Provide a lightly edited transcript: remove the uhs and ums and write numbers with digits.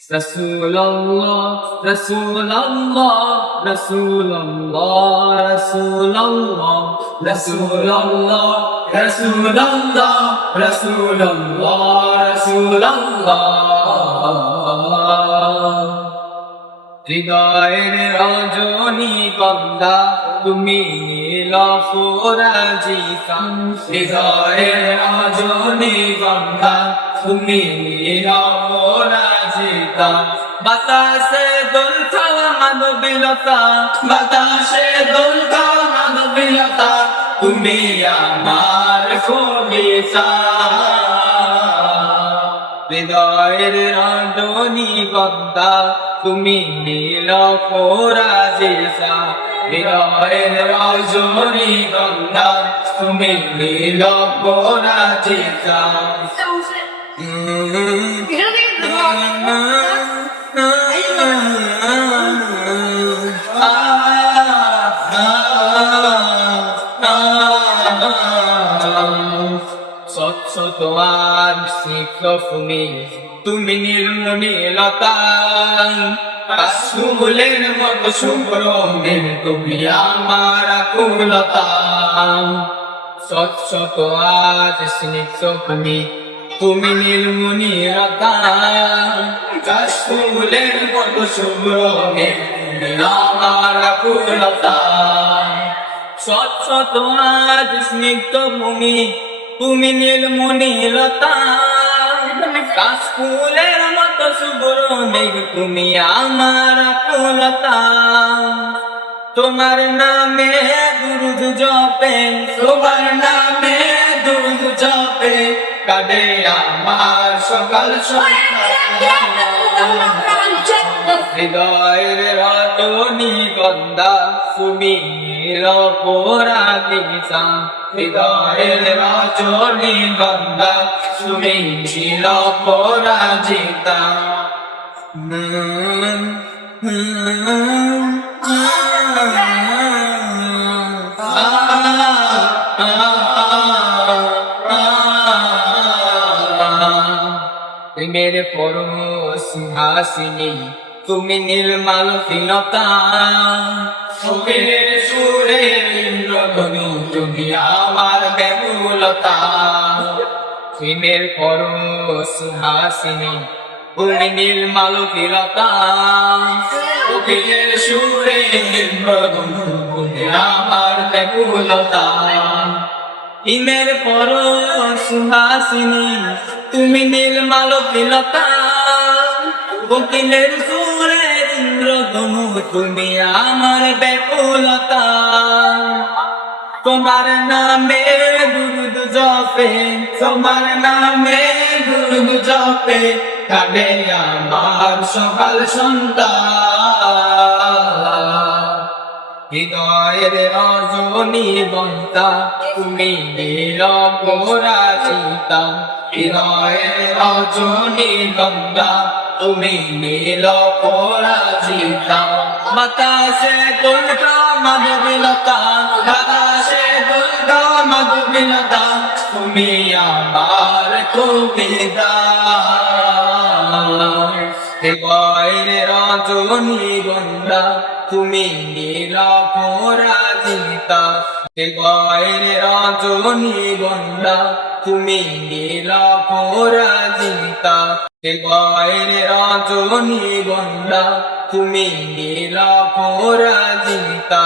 Rasulullah, Rasulullah, Rasulullah, Rasulullah, Rasulullah, Rasulullah, Rasulullah, Rasulullah. হৃদয়ের রজনীগন্ধা তুমি নীল পরাজিতা, হৃদয়ের রজনীগন্ধা তুমি নীল পরাজিতা। বাতাসে দোল খাওয়া মানবীলতা, বাতাসে দোল খাওয়া মানবীলতা, তুমি আমার কবিতা। হৃদয়ের রজনীগন্ধা তুমি নীল পরাজিতা, হৃদয়ের রজনীগন্ধা তুমি নীল পরাজিতা। স্বচ্ছ তোমার শিখ তুমি, তুমি নির্মলীলতা, কাশফুলের মতো শুভ্র মেঘ তুমি আমার আকুলতা। স্বচ্ছ তোমার স্নিগ্ধ তুমি, তুমি নির্মলীলতা, কাশফুলের মতো শুভ্র মেঘ তুমি আমার আকুলতা। স্বচ্ছ তোমার স্নিগ্ধ ভূমি, তুমি নির্মলীলতা, কাশফুলের মতো শুভ্র মেঘ তুমি আমার আকুলতা। তোমার নামে দুরূদ জপে, তোমার নামে দুরূদ জপে, কাঁদে আমার সকাল সন্ধ্যা। হৃদয়ের রজনীগন্ধা তুমি নীল পরাজিতা, হৃদয়ের রজনীগন্ধা তুমি নীল পরাজিতা। মেরে পরম সিংহাসিনী তুমি নির্মল ফিনতা, সুখের সুরের ইন্দ্রধনু তুমি আমার ব্যাকুলতা। প্রেমের পরম সিংহাসিনী তুমি নির্মল ফিনতা, সুখের সুরের ইন্দ্রধনু তুমি আমার ব্যাকুলতা। প্রেমের পরম সিংহাসিনী তুমি নির্মল ফিনতা, কোকিলের সুরের ইন্দ্রধনু তুমি আমার ব্যাকুলতা। তোমার নামে দুরূদ জপে, তোমার নামে দুরূদ জপে, কাঁদে আমার সকাল সন্ধ্যা। হৃদয়ের রজনীগন্ধা তুমি নীল পরাজিতা, হৃদয়ের রজনীগন্ধা তুমি নীল পরাজিতা। বাতাসে দুর্গা মাধবীলতা, বাতাসে দুর্গা মাধবীলতা, তুমি আমার কবিতা। হৃদয়ের রজনীগন্ধা তুমি নীল পরাজিতা, হৃদয়ের রজনীগন্ধা তুমি নীল পরাজিতা, হৃদয়ের রজনীগন্ধা তুমি নীল পরাজিতা।